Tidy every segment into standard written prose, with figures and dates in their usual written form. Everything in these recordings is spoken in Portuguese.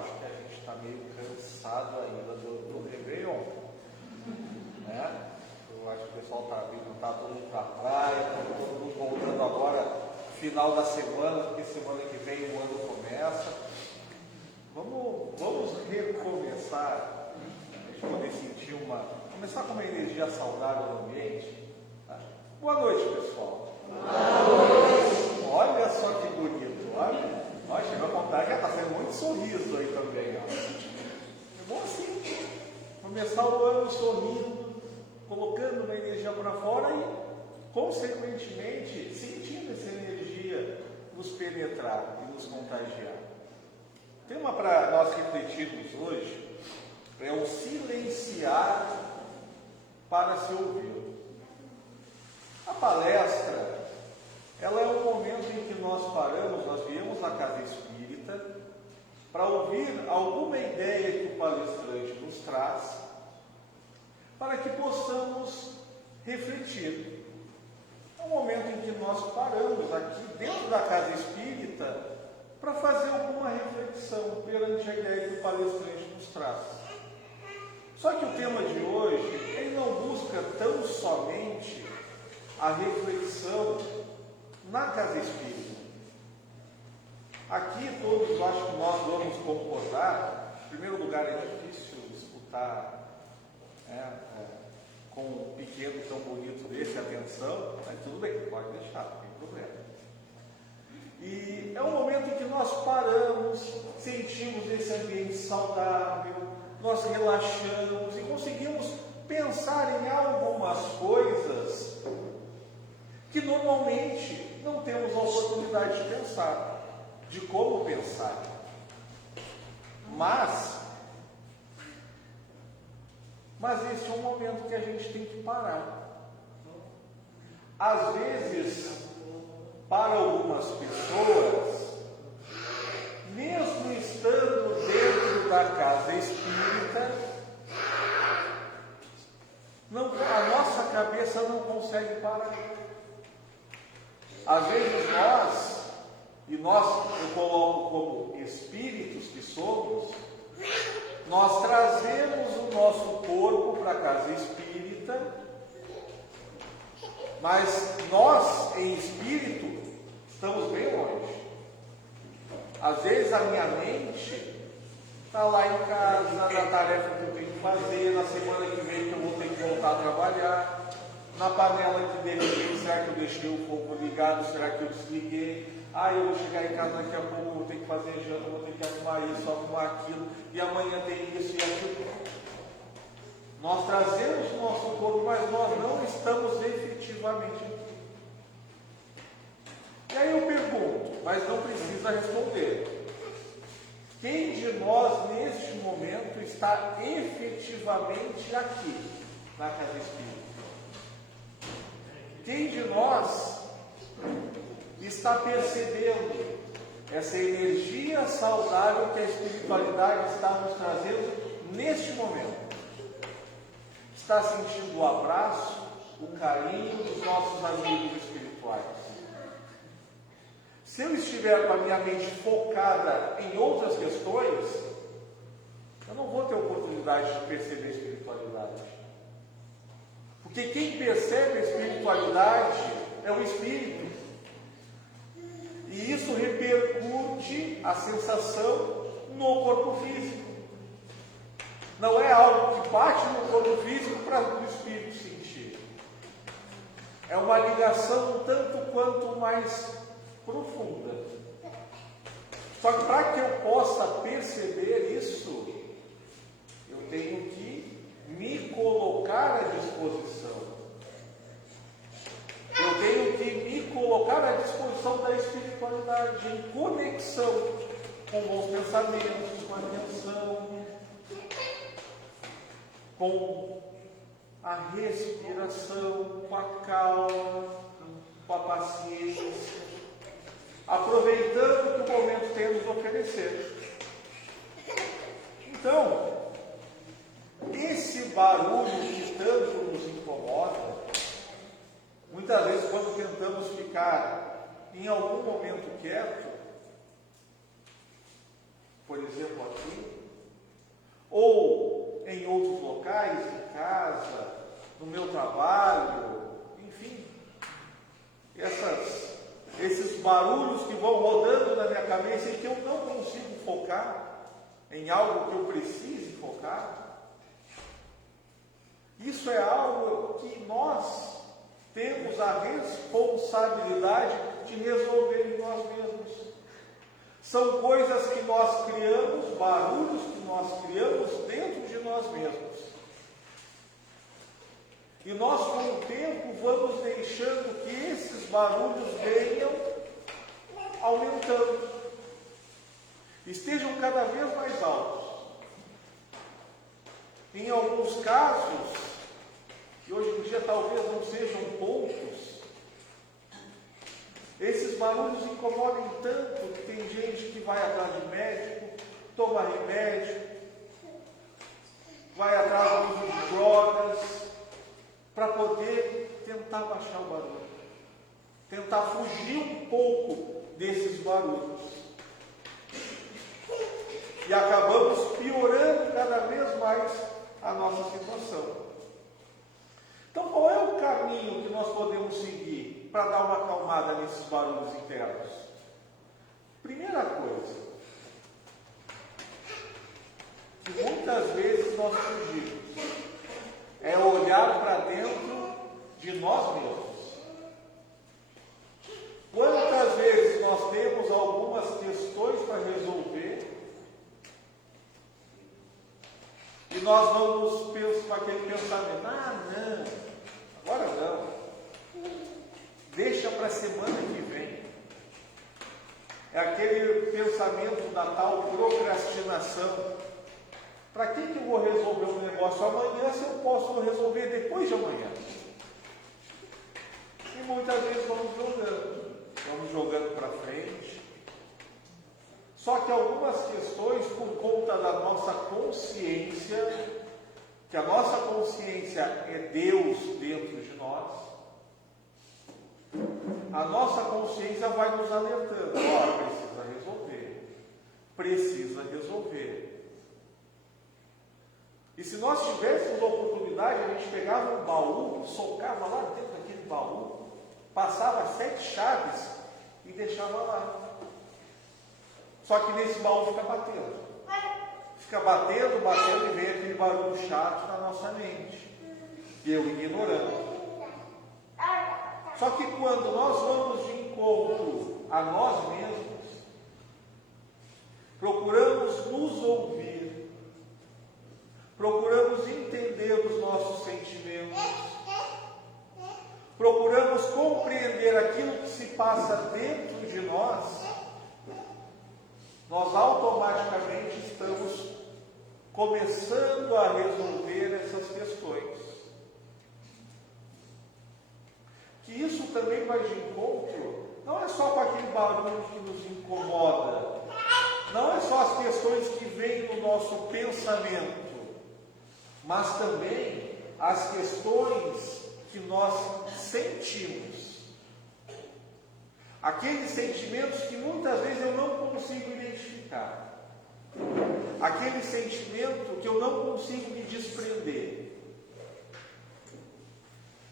acho que a gente está meio cansado ainda do Réveillon, né? Eu acho que o pessoal está vindo, tá todo mundo para a praia, tá todo mundo voltando agora, final da semana, porque semana que vem o ano começa. Vamos recomeçar, a gente poder sentir começar com uma energia saudável no ambiente. Tá? Boa noite, pessoal. Boa noite. Olha só que bonito, olha. Chegou a contar que está sendo muito sorriso aí também. Ó. É bom assim, começar o ano sorrindo, colocando uma energia para fora e, consequentemente, sentindo essa energia nos penetrar e nos contagiar. O tema para nós refletirmos hoje é o silenciar para se ouvir. A palestra, ela é um momento em que nós viemos à casa espírita para ouvir alguma ideia que o palestrante nos traz, para que possamos refletir. É um momento em que nós paramos aqui dentro da casa espírita para fazer alguma reflexão perante a ideia que o palestrante nos traz. Só que o tema de hoje, ele não busca tão somente a reflexão na casa espírita. Aqui todos, acho que nós vamos concordar. Em primeiro lugar, é difícil escutar com um pequeno tão bonito desse atenção, mas tudo bem, pode deixar, não tem problema. E é um momento em que nós paramos, sentimos esse ambiente saudável, nós relaxamos e conseguimos pensar em algumas coisas que normalmente não temos a oportunidade de pensar, de como pensar. Mas esse é um momento que a gente tem que parar. Às vezes, para algumas pessoas, mesmo estando dentro da casa espírita, a nossa cabeça não consegue parar. Às vezes eu coloco como espíritos que somos, nós trazemos o nosso corpo para a casa espírita, mas nós, em espírito, estamos bem longe. Às vezes a minha mente está lá em casa, na tarefa que eu tenho que fazer, na semana que vem que eu vou ter que voltar a trabalhar, na panela que de repente, será que eu deixei o fogo ligado, será que eu desliguei? Eu vou chegar em casa daqui a pouco, eu vou ter que fazer janta, eu vou ter que arrumar isso, arrumar aquilo, e amanhã tem isso e aquilo. Nós trazemos o nosso corpo, mas nós não estamos efetivamente aqui. E aí eu pergunto, mas não precisa responder. Quem de nós, neste momento, está efetivamente aqui, na casa espírita? Quem de nós está percebendo essa energia saudável que a espiritualidade está nos trazendo neste momento? Está sentindo o abraço, o carinho dos nossos amigos espirituais? Se eu estiver com a minha mente focada em outras questões, eu não vou ter oportunidade de perceber a espiritualidade. Porque quem percebe a espiritualidade é o espírito. E isso repercute a sensação no corpo físico. Não é algo que bate no corpo físico para o espírito sentir. É uma ligação um tanto quanto mais profunda. Só que para que eu possa perceber isso, eu tenho que me colocar à disposição. Eu tenho que me colocar à disposição da espiritualidade, em conexão com bons pensamentos, com a atenção, com a respiração, com a calma, com a paciência, aproveitando o que o momento tem a nos oferecer. Então, esse barulho que tanto nos incomoda, muitas vezes quando tentamos ficar em algum momento quieto, por exemplo, aqui, ou em outros locais, em casa, no meu trabalho, enfim, esses barulhos que vão rodando na minha cabeça e que eu não consigo focar em algo que eu precise focar. Isso é algo que nós temos a responsabilidade de resolver em nós mesmos. São coisas que nós criamos, barulhos que nós criamos dentro de nós mesmos. E nós, com o tempo, vamos deixando que esses barulhos venham aumentando, estejam cada vez mais altos. Em alguns casos, que hoje em dia talvez não sejam poucos, esses barulhos incomodam tanto que tem gente que vai atrás de médico, toma remédio, vai atrás do uso de drogas, para poder tentar baixar o barulho, tentar fugir um pouco desses barulhos. E acabamos piorando cada vez mais a nossa situação. Então, qual é o caminho que nós podemos seguir para dar uma acalmada nesses barulhos internos? Primeira coisa, que muitas vezes nós fugimos, é olhar para dentro de nós mesmos. Quantas vezes nós temos algumas questões para resolver e nós vamos com aquele pensamento: não, agora não, deixa para a semana que vem. É aquele pensamento da tal procrastinação. Para que eu vou resolver um negócio amanhã se eu posso resolver depois de amanhã? E muitas vezes vamos jogando para frente. Só que algumas questões, por conta da nossa consciência, que a nossa consciência é Deus dentro de nós, a nossa consciência vai nos alertando: precisa resolver. E se nós tivéssemos a oportunidade, a gente pegava um baú, socava lá dentro daquele baú, passava 7 chaves e deixava lá. Só que nesse baú fica batendo. Fica batendo e vem aquele barulho chato na nossa mente. E eu ignorando. Só que quando nós vamos de encontro a nós mesmos, procuramos nos ouvir, procuramos entender os nossos sentimentos, procuramos compreender aquilo que se passa dentro de nós, nós automaticamente estamos começando a resolver essas questões. Que isso também vai de encontro, não é só com aquele barulho que nos incomoda, não é só as questões que vêm no nosso pensamento, mas também as questões que nós sentimos. Aqueles sentimentos que muitas vezes eu não consigo identificar. Aquele sentimento que eu não consigo me desprender.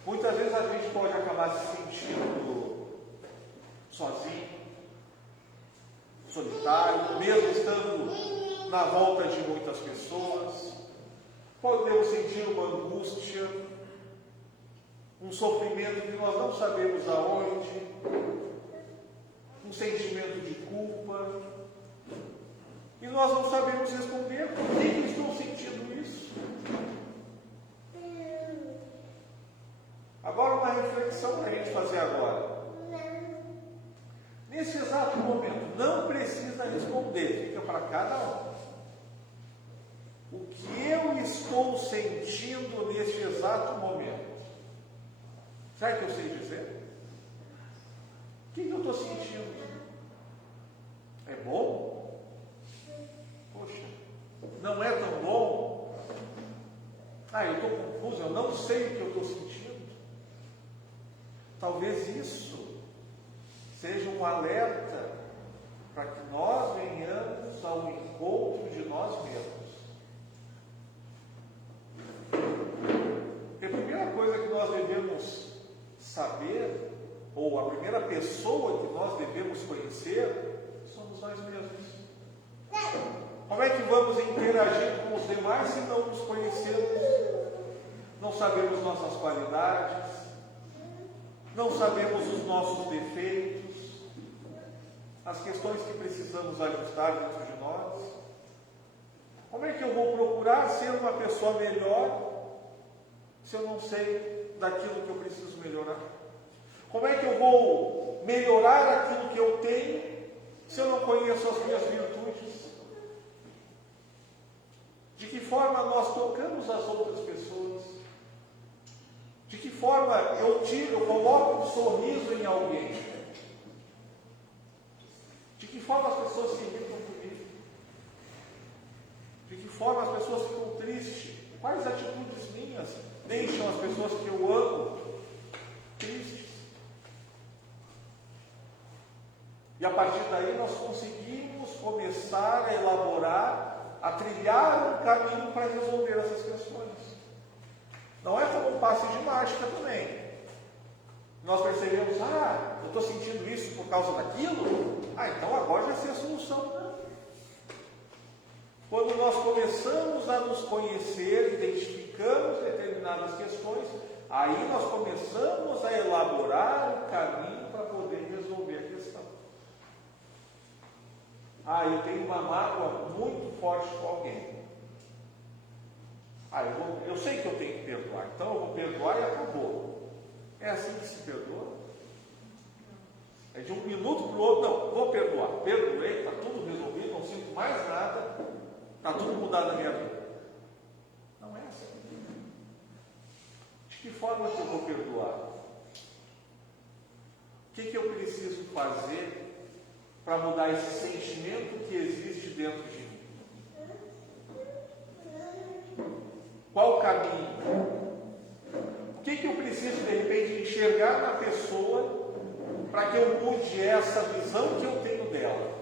Muitas vezes a gente pode acabar se sentindo sozinho, solitário, mesmo estando na volta de muitas pessoas. Podemos sentir uma angústia, um sofrimento que nós não sabemos aonde, um sentimento de culpa, e nós não sabemos responder por que eu estou sentindo isso. Agora uma reflexão para a gente fazer agora. Nesse exato momento, não precisa responder, fica para cada um. O que eu estou sentindo neste exato momento? Será que eu sei dizer? O que eu estou sentindo? É bom? Poxa, não é tão bom? Eu estou confuso, eu não sei o que eu estou sentindo. Talvez isso seja um alerta para que nós venhamos vamos ao encontro de nós mesmos. E a primeira coisa que nós devemos saber, ou a primeira pessoa que nós devemos conhecer, somos nós mesmos. Como é que vamos interagir com os demais se não nos conhecemos? Não sabemos nossas qualidades, não sabemos os nossos defeitos, as questões que precisamos ajustar dentro de nós. Como é que eu vou procurar ser uma pessoa melhor se eu não sei daquilo que eu preciso melhorar? Como é que eu vou melhorar aquilo que eu tenho se eu não conheço as minhas virtudes? De que forma nós tocamos as outras pessoas? De que forma eu coloco um sorriso em alguém? De que forma as pessoas se irritam comigo? De que forma as pessoas ficam tristes? Quais atitudes minhas deixam as pessoas que eu amo tristes? E a partir daí nós conseguimos começar a elaborar, a trilhar um caminho para resolver essas questões. Não é como um passe de mágica também. Nós percebemos, eu estou sentindo isso por causa daquilo, então agora já sei a solução. Não. Quando nós começamos a nos conhecer, identificamos determinadas questões, aí nós começamos a elaborar um caminho para poder resolver a questão. Eu tenho uma mágoa muito forte com alguém. Eu sei que eu tenho que perdoar, então eu vou perdoar e acabou. É assim que se perdoa? É de um minuto para o outro, não, vou perdoar. Perdoei, está tudo resolvido, não sinto mais nada, está tudo mudado na minha vida. Não é assim. De que forma que eu vou perdoar? O que eu preciso fazer para mudar esse sentimento que existe dentro de mim? Qual o caminho? O que eu preciso, de repente, enxergar na pessoa para que eu mude essa visão que eu tenho dela?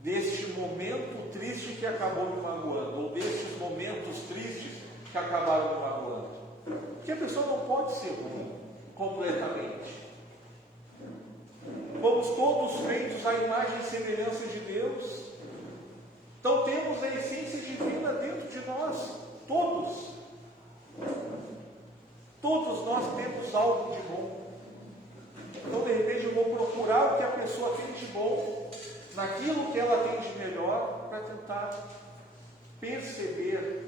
Deste momento triste que acabou me magoando, ou destes momentos tristes que acabaram me magoando. Porque a pessoa não pode ser ruim completamente. Fomos todos feitos à imagem e semelhança de Deus. Então temos a essência divina dentro de nós. Todos. Todos nós temos algo de bom. Então, de repente, eu vou procurar o que a pessoa tem de bom, naquilo que ela tem de melhor, para tentar perceber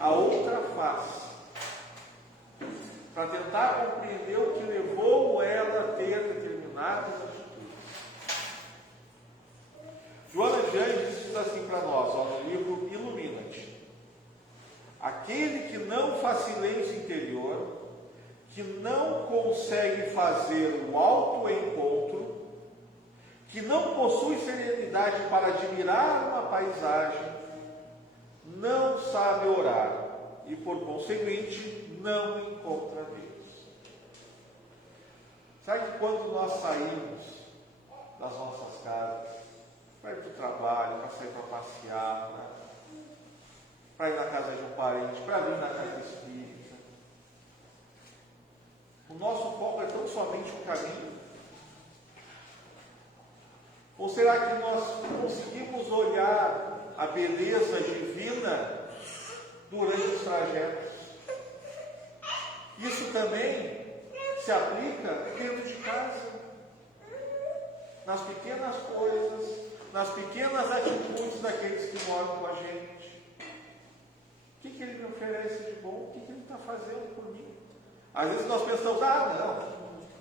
a outra face. Para tentar compreender o que levou ela a ter determinadas atitudes. Joana de Anjos diz assim para nós, no livro Ilumina-te. Aquele que não faz silêncio interior, que não consegue fazer o autoencontro, que não possui serenidade para admirar uma paisagem, não sabe orar e, por conseguinte, não encontra Deus. Sabe que quando nós saímos das nossas casas, para ir para o trabalho, para sair para passear, para ir na casa de um parente, para vir na casa espírita, o nosso foco é tão somente o caminho? Ou será que nós conseguimos olhar a beleza divina durante os trajetos? Isso também se aplica dentro de casa, nas pequenas coisas, nas pequenas atitudes daqueles que moram com a gente. O que ele me oferece de bom? O que ele está fazendo por mim? Às vezes nós pensamos, não,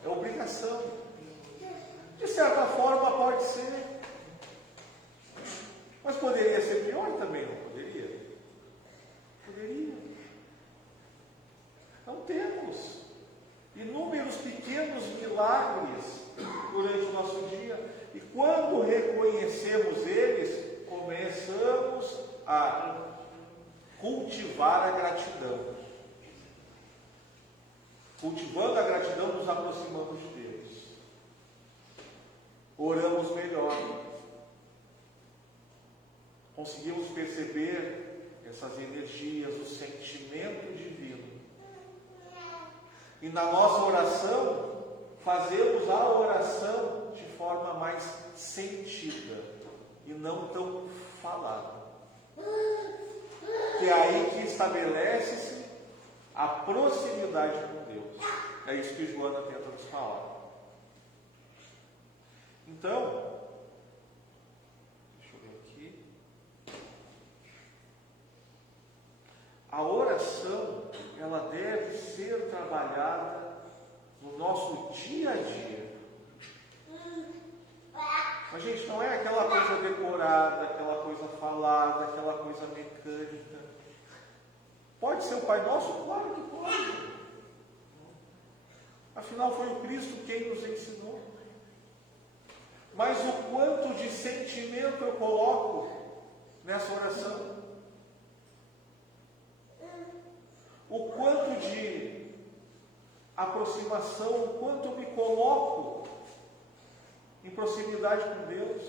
é obrigação. De certa forma pode ser. Mas poderia ser pior também, não poderia? Poderia. Então temos inúmeros pequenos milagres durante o nosso dia. E quando reconhecemos eles, começamos a cultivar a gratidão. Cultivando a gratidão, nos aproximamos de Deus. Oramos melhor. conseguimos perceber essas energias, o sentimento divino. E na nossa oração, fazemos a oração de forma mais sentida e não tão falada. Que é aí que estabelece-se a proximidade com Deus. É isso que Joana tenta nos falar. Então, deixa eu ver aqui. A oração, ela deve ser trabalhada no nosso dia a dia. Mas, gente, não é aquela coisa decorada, aquela coisa falada, aquela coisa mecânica. Pode ser o Pai Nosso? Claro que pode. Afinal, foi o Cristo quem nos ensinou. Mas o quanto de sentimento eu coloco nessa oração? O quanto de aproximação, o quanto eu me coloco em proximidade com Deus?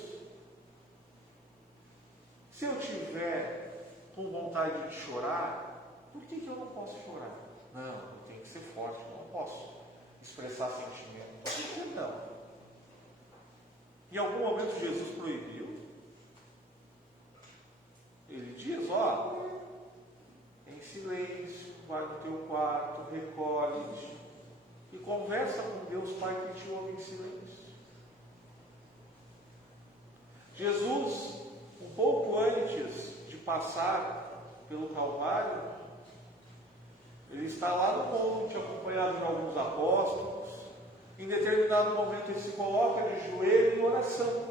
Se eu tiver com vontade de chorar, por que eu não posso chorar? Não, eu tenho que ser forte, eu não posso expressar sentimento. Por que não? Em algum momento Jesus proibiu. Ele diz, em silêncio, vai no teu quarto, recolhe-te e conversa com Deus Pai que te ouve em silêncio. Jesus, um pouco antes de passar pelo Calvário, ele está lá no monte, acompanhado de alguns apóstolos. Em determinado momento ele se coloca de joelho em oração.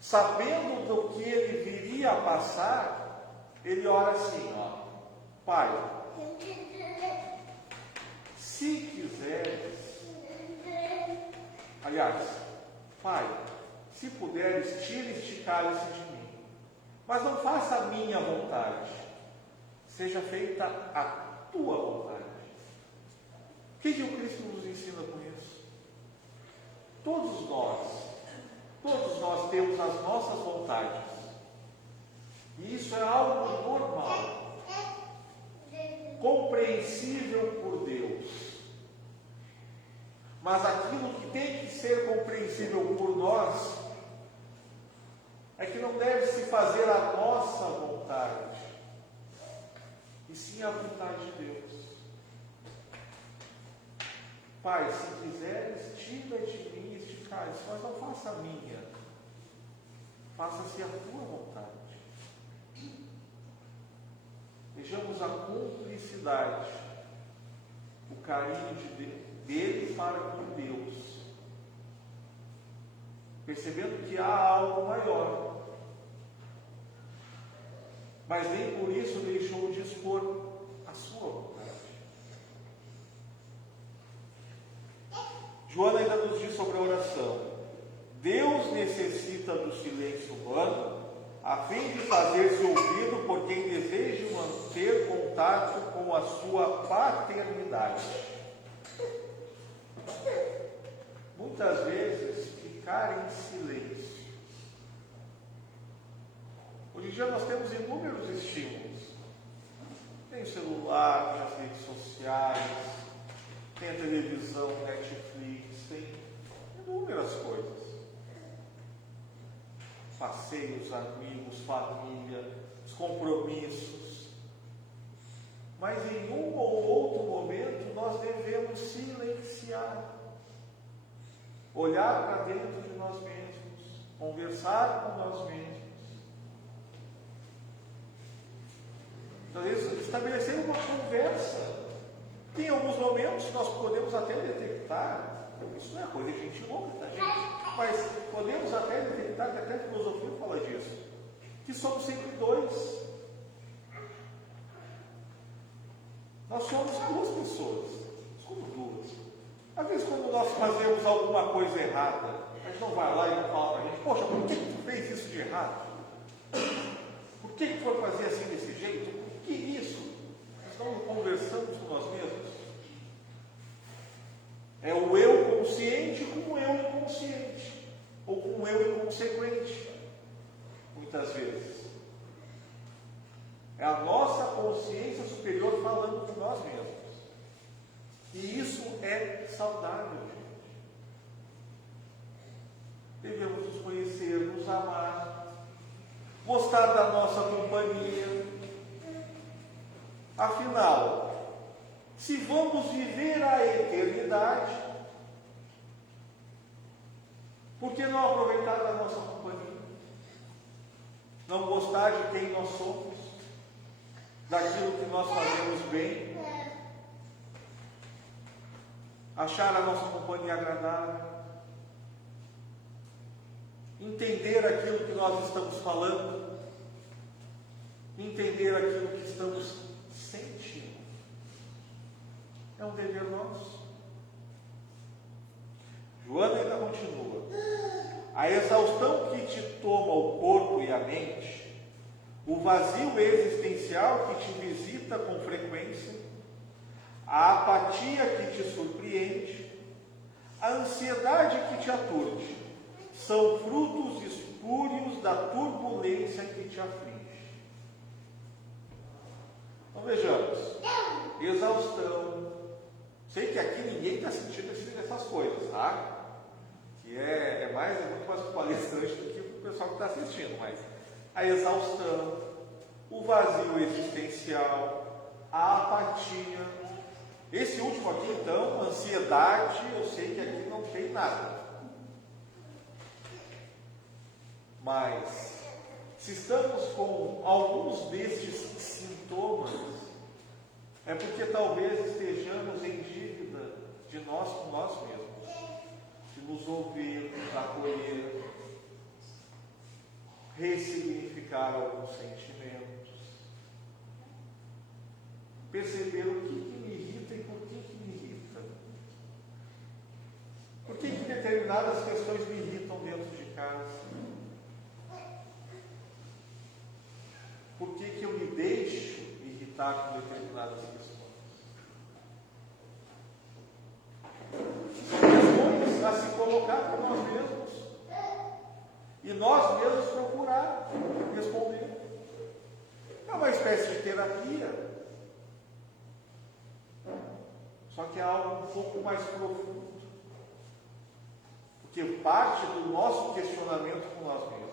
Sabendo do que ele viria a passar, ele ora assim, Pai, se quiseres, Pai, se puderes, tira este cálice de mim, mas não faça a minha vontade, seja feita a tua vontade. O que o Cristo nos ensina com isso? Todos nós temos as nossas vontades. E isso é algo normal, compreensível por Deus. Mas aquilo que tem que ser compreensível por nós é que não deve se fazer a nossa vontade, e sim a vontade de Deus. Pai, se quiseres, tira de mim este cálice, mas não faça a minha, faça-se a tua vontade. Vejamos a cumplicidade, o carinho dele para com Deus, percebendo que há algo maior, mas nem por isso deixou de expor a sua vontade. Joana ainda nos diz sobre a oração. Deus necessita do silêncio humano a fim de fazer-se ouvido por quem deseja manter contato com a sua paternidade. Muitas vezes, ficar em silêncio. Hoje em dia nós temos inúmeros estímulos. Tem o celular, tem as redes sociais, tem a televisão, Netflix, tem inúmeras coisas. Passeios, amigos, família, os compromissos. Mas em um ou outro momento nós devemos silenciar. Olhar para dentro de nós mesmos, conversar com nós mesmos. Às vezes estabelecer uma conversa. Tem alguns momentos nós podemos até detectar, isso não é coisa de gente louca, tá, gente? Mas podemos até detectar, que até a filosofia fala disso, que somos sempre dois. Nós somos duas pessoas, somos duas. Às vezes quando nós fazemos alguma coisa errada, a gente não vai lá e não fala para a gente, poxa, por que tu fez isso de errado? Por que foi fazer assim desse jeito? Por que isso? Nós não conversamos com nós mesmos. É o eu consciente com o eu inconsciente, ou com o eu inconsequente. muitas vezes. É a nossa consciência superior falando de nós mesmos. E isso é saudável, gente. Devemos nos conhecer, nos amar, gostar da nossa companhia. Afinal, se vamos viver a eternidade, por que não aproveitar da nossa companhia? Não gostar de quem nós somos, daquilo que nós fazemos bem, achar a nossa companhia agradável, entender aquilo que nós estamos falando, entender aquilo que estamos sentindo. É um dever nosso. Joana ainda continua. A exaustão que te toma o corpo e a mente, o vazio existencial que te visita com frequência, a apatia que te surpreende, a ansiedade que te aturde, são frutos espúrios da turbulência que te aflige. Então vejamos, exaustão. Sei que aqui ninguém está sentindo essas coisas, tá? Que é muito mais o palestrante do que o pessoal que está assistindo, mas a exaustão, o vazio existencial, a apatia. Esse último aqui, então, ansiedade, eu sei que aqui não tem nada. Mas, se estamos com alguns destes sintomas, é porque talvez estejamos em dívida de nós com nós mesmos, de nos ouvir, nos acolher, ressignificar alguns sentimentos, perceber o que me irrita e por que me irrita. Por que determinadas questões me irritam dentro de casa? Por que eu me deixo irritar com determinadas questões? Questões a se colocar para nós mesmos e nós mesmos procurar responder. É uma espécie de terapia, só que é algo um pouco mais profundo, porque parte do nosso questionamento com nós mesmos,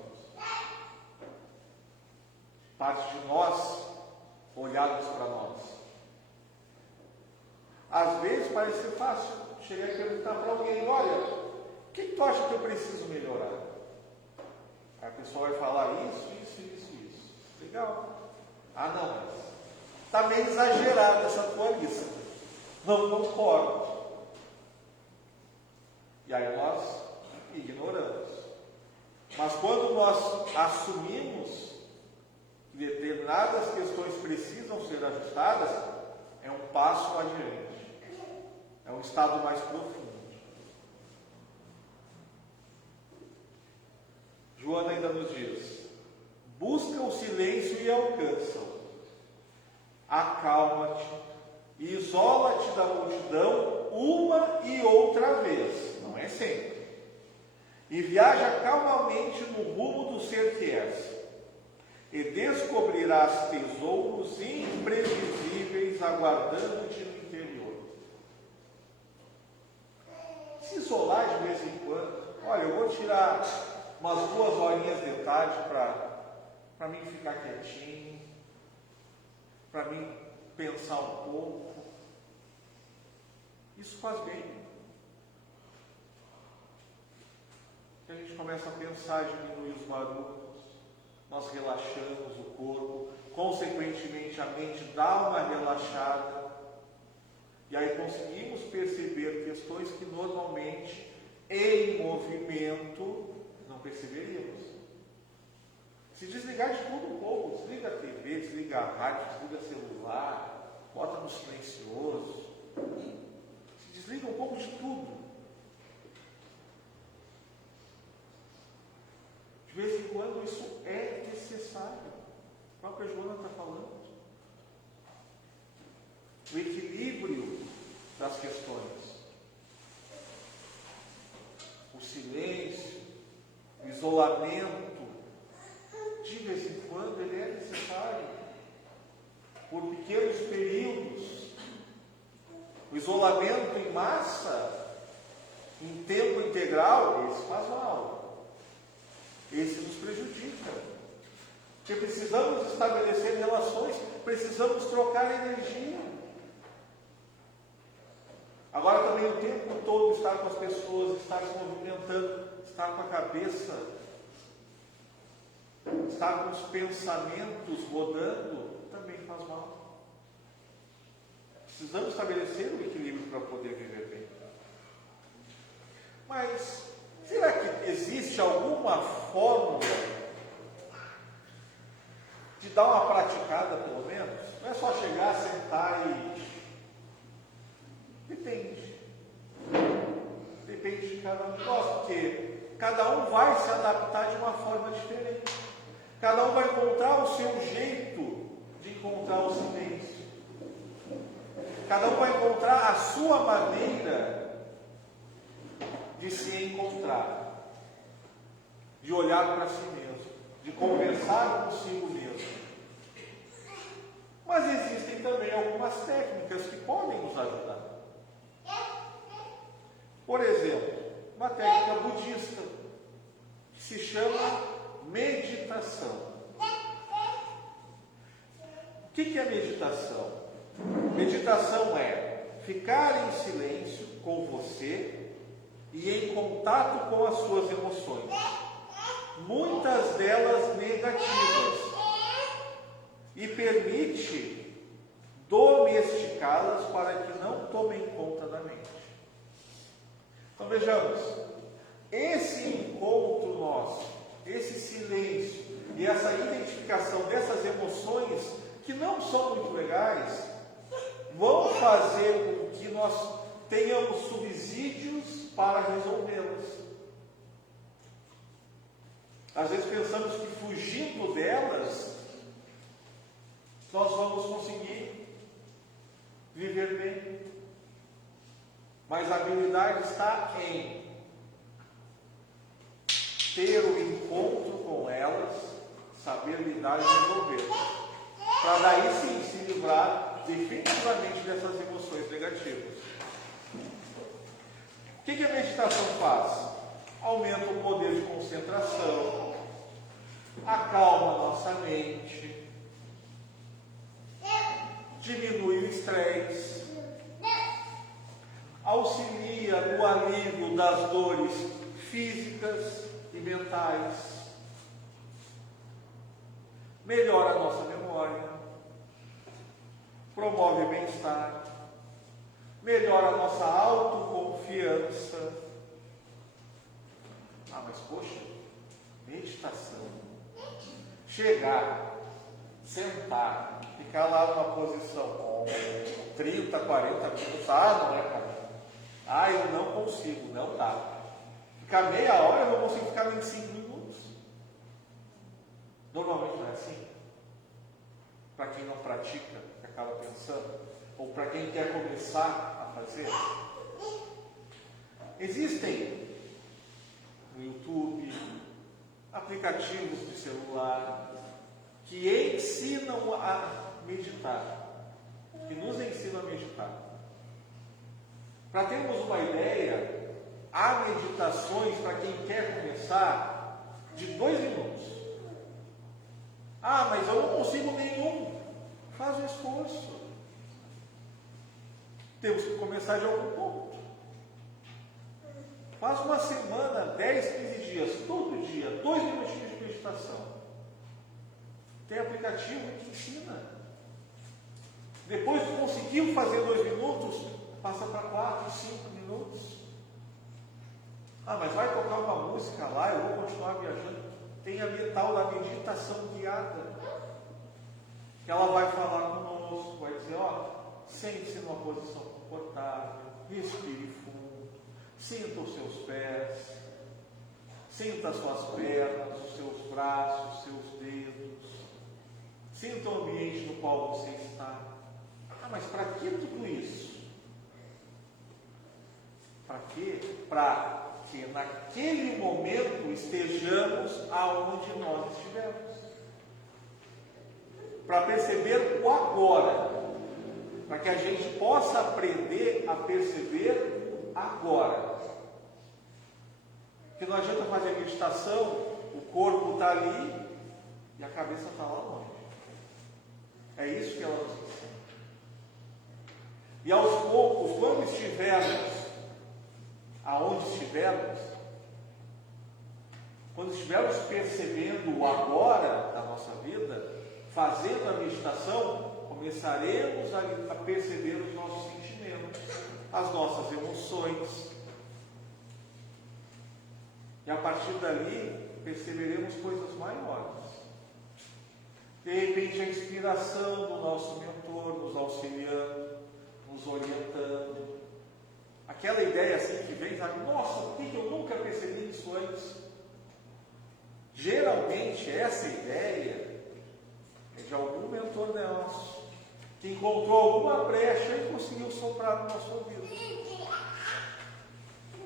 parte de nós olharmos para nós. Às vezes parece ser fácil chegar e perguntar para alguém: olha, o que tu acha que eu preciso melhorar? Aí a pessoa vai falar isso. Legal. Ah, não, mas está meio exagerada essa tua lista. Não concordo. E aí nós ignoramos. Mas quando nós assumimos que determinadas questões precisam ser ajustadas, é um passo adiante. É um estado mais profundo. Joana ainda nos diz: busca o silêncio e alcança-o. Acalma-te e isola-te da multidão uma e outra vez, não é sempre. E viaja calmamente no rumo do ser que és. E descobrirás tesouros imprevisíveis aguardando-te no interior. Se isolar de vez em quando. Olha, eu vou tirar umas 2 horinhas de tarde para mim ficar quietinho, para mim pensar um pouco. Isso faz bem. Que a gente começa a pensar, diminuir os barulhos, nós relaxamos o corpo, consequentemente a mente dá uma relaxada, e aí conseguimos perceber questões que normalmente em movimento não perceberíamos. Se desligar de tudo um pouco, desliga a TV, desliga a rádio, desliga o celular, bota no silencioso, se desliga um pouco de tudo. De vez em quando isso é necessário. A própria Joana está falando. O equilíbrio das questões. O silêncio, o isolamento, isolamento em massa, em tempo integral, esse faz mal. Esse nos prejudica. Porque precisamos estabelecer relações, precisamos trocar energia. Agora também o tempo todo estar com as pessoas, estar se movimentando, estar com a cabeça, estar com os pensamentos rodando, também faz mal. Precisamos estabelecer um equilíbrio para poder viver bem. Mas será que existe alguma fórmula de dar uma praticada, pelo menos? Não é só chegar, sentar e... Depende. Depende de cada um de nós, porque cada um vai se adaptar de uma forma diferente. Cada um vai encontrar o seu jeito de encontrar o silêncio. Cada um vai encontrar a sua maneira de se encontrar, de olhar para si mesmo, de conversar consigo mesmo. Mas existem também algumas técnicas que podem nos ajudar. Por exemplo, uma técnica budista que se chama meditação. O que é meditação? Meditação é ficar em silêncio com você e em contato com as suas emoções, muitas delas negativas, e permite domesticá-las para que não tomem conta da mente. Então vejamos, esse encontro nosso, esse silêncio e essa identificação dessas emoções que não são muito legais, vão fazer com que nós tenhamos subsídios para resolvê-las. Às vezes pensamos que fugindo delas, nós vamos conseguir viver bem. Mas a habilidade está em ter o encontro com elas, saber lidar e resolver. Para daí sim se livrar definitivamente dessas emoções negativas. O que a meditação faz? Aumenta o poder de concentração, acalma a nossa mente, diminui o estresse, auxilia no alívio das dores físicas e mentais, melhora a nossa memória, promove bem-estar, melhora a nossa autoconfiança. Mas poxa, meditação, chegar, sentar, ficar lá numa posição 30, 40 minutos, não é, cara? Eu não consigo, não dá. Ficar meia hora, eu não consigo ficar nem 5 minutos. Normalmente não é assim. Para quem não pratica, que acaba pensando, ou para quem quer começar a fazer. Existem no YouTube aplicativos de celular que ensinam a meditar, que nos ensinam a meditar. Para termos uma ideia, há meditações para quem quer começar de 2 minutos. Mas eu não consigo nenhum. Faz um esforço. Temos que começar de algum ponto. Faz uma semana, 10, 15 dias, todo dia, 2 minutinhos de meditação. Tem aplicativo que ensina. Depois que conseguiu fazer 2 minutos, passa para 4, 5 minutos. Mas vai tocar uma música lá, eu vou continuar viajando. Tem a tal da meditação guiada. Que ela vai falar conosco, vai dizer, sente-se numa posição confortável, respire fundo, sinta os seus pés, sinta as suas pernas, os seus braços, os seus dedos, sinta o ambiente no qual você está. Mas para que tudo isso? Para quê? Para que naquele momento estejamos aonde nós estivermos. Para perceber o agora. para que a gente possa aprender a perceber agora. Porque não adianta fazer meditação, o corpo está ali e a cabeça está lá longe. É isso que ela nos ensina. E aos poucos, quando estivermos aonde estivermos, quando estivermos percebendo o agora da nossa vida, fazendo a meditação, começaremos a perceber os nossos sentimentos, as nossas emoções. E a partir dali, perceberemos coisas maiores. De repente, a inspiração do nosso mentor nos auxiliando, nos orientando. Aquela ideia assim que vem, sabe? Nossa, por que eu nunca percebi isso antes? Geralmente, essa ideia é de algum mentor nosso, que encontrou alguma brecha e conseguiu soprar no nosso ouvido.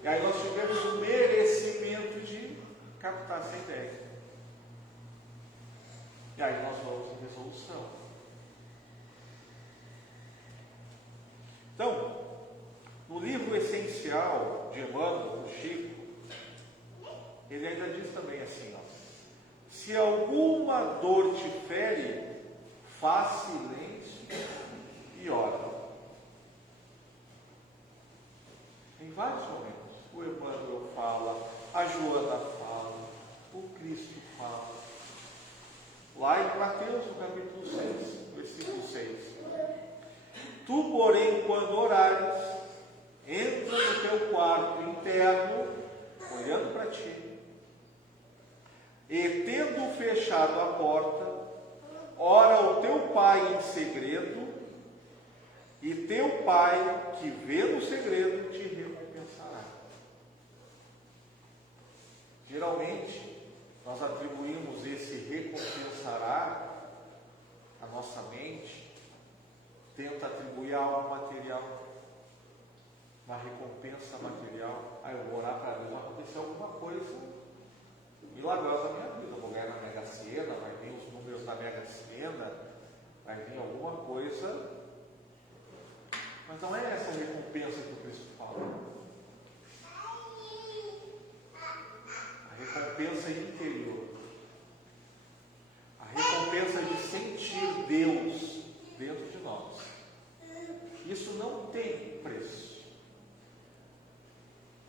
E aí nós tivemos o merecimento de captar essa ideia. E aí nós vamos em resolução. Então, no livro essencial de Emmanuel, do Chico, ele ainda diz também assim, ó, se alguma dor te fere, faz silêncio e ora. Em vários momentos, o Emmanuel fala, a Joana fala, o Cristo fala. Lá em Mateus, no capítulo 6, versículo 6. Tu, porém, quando orares, entra no teu quarto interno, olhando para ti, e tendo fechado a porta, ora ao teu Pai em segredo, e teu Pai, que vê no segredo, te recompensará. Geralmente, nós atribuímos esse recompensará à nossa mente, tenta atribuir a algo material, uma recompensa material. Eu vou orar para Deus, vai acontecer alguma coisa milagrosa na minha vida. Eu vou ganhar na Mega Sena, vai vir os números da Mega Sena, vai vir alguma coisa. Mas não é essa recompensa que o Cristo fala. A recompensa interior. A recompensa de sentir Deus dentro de nós. Isso não tem preço.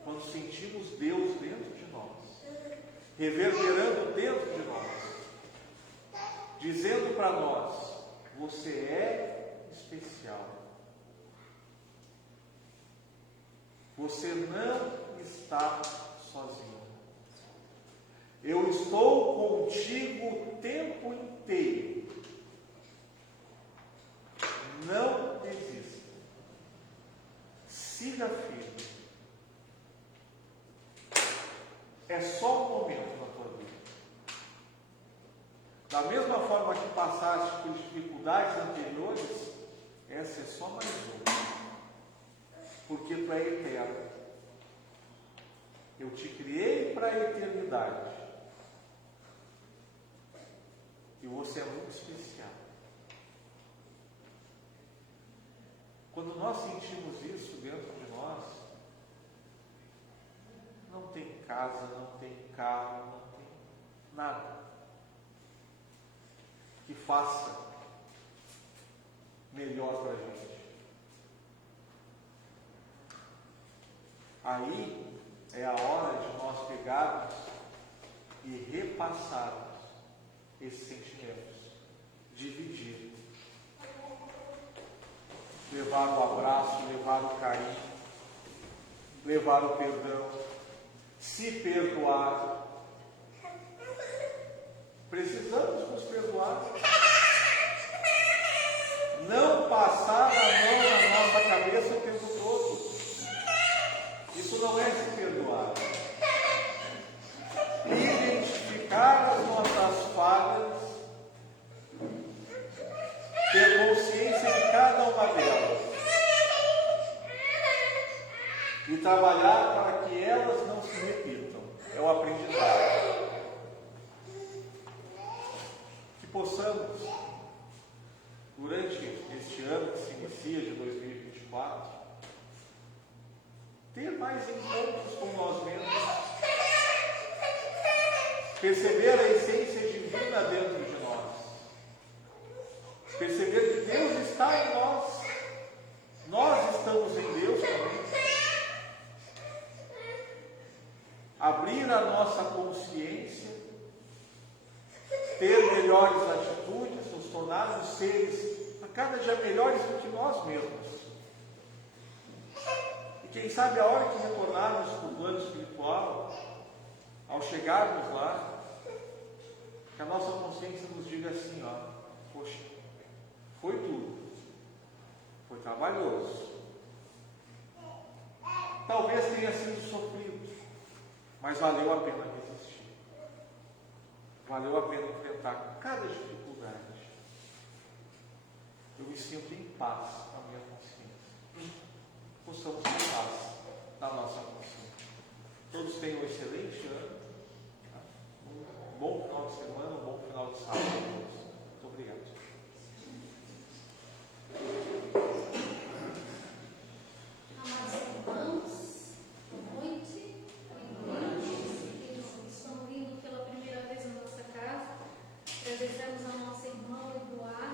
Quando sentimos Deus dentro de nós, reverberando dentro de nós, dizendo para nós, você é especial. Você não está sozinho. Eu estou contigo o tempo inteiro. Não desista. Siga firme. É só um momento na tua vida. Da mesma forma que passaste por dificuldades anteriores, essa é só mais uma. Porque tu é eterno. Eu te criei para a eternidade. E você é muito especial. Quando nós sentimos isso dentro de nós, não tem casa, não tem carro, não tem nada que faça melhor para a gente. Aí é a hora de nós pegarmos e repassarmos esses sentimentos, dividir, levar o abraço, levar o carinho, levar o perdão, se perdoar. Precisamos nos perdoar. Não passar a mão na nossa cabeça o tempo todo. Isso não é se perdoar. Identificar as nossas falhas, ter consciência de cada uma delas e trabalhar para que elas não se repitam. É o aprendizado. Que possamos durante este ano que se inicia de 2024, ter mais encontros com nós mesmos, perceber a essência divina dentro de nós, perceber que Deus está em nós, nós estamos em Deus também, abrir a nossa consciência, ter melhores atitudes, nos tornarmos seres a cada dia melhores do que nós mesmos. E quem sabe a hora que retornarmos para o plano espiritual, ao chegarmos lá, que a nossa consciência nos diga assim, poxa, foi tudo, foi trabalhoso, talvez tenha sido sofrido, mas valeu a pena resistir, valeu a pena enfrentar cada dificuldade. Eu me sinto em paz na minha consciência. Possamos ter paz na nossa consciência. Todos tenham um excelente ano, um bom final de semana, um bom final de sábado a todos. Muito obrigado. Amados irmãos, boa noite. Estão vindo pela primeira vez na nossa casa. Desejamos ao nosso irmão Eduardo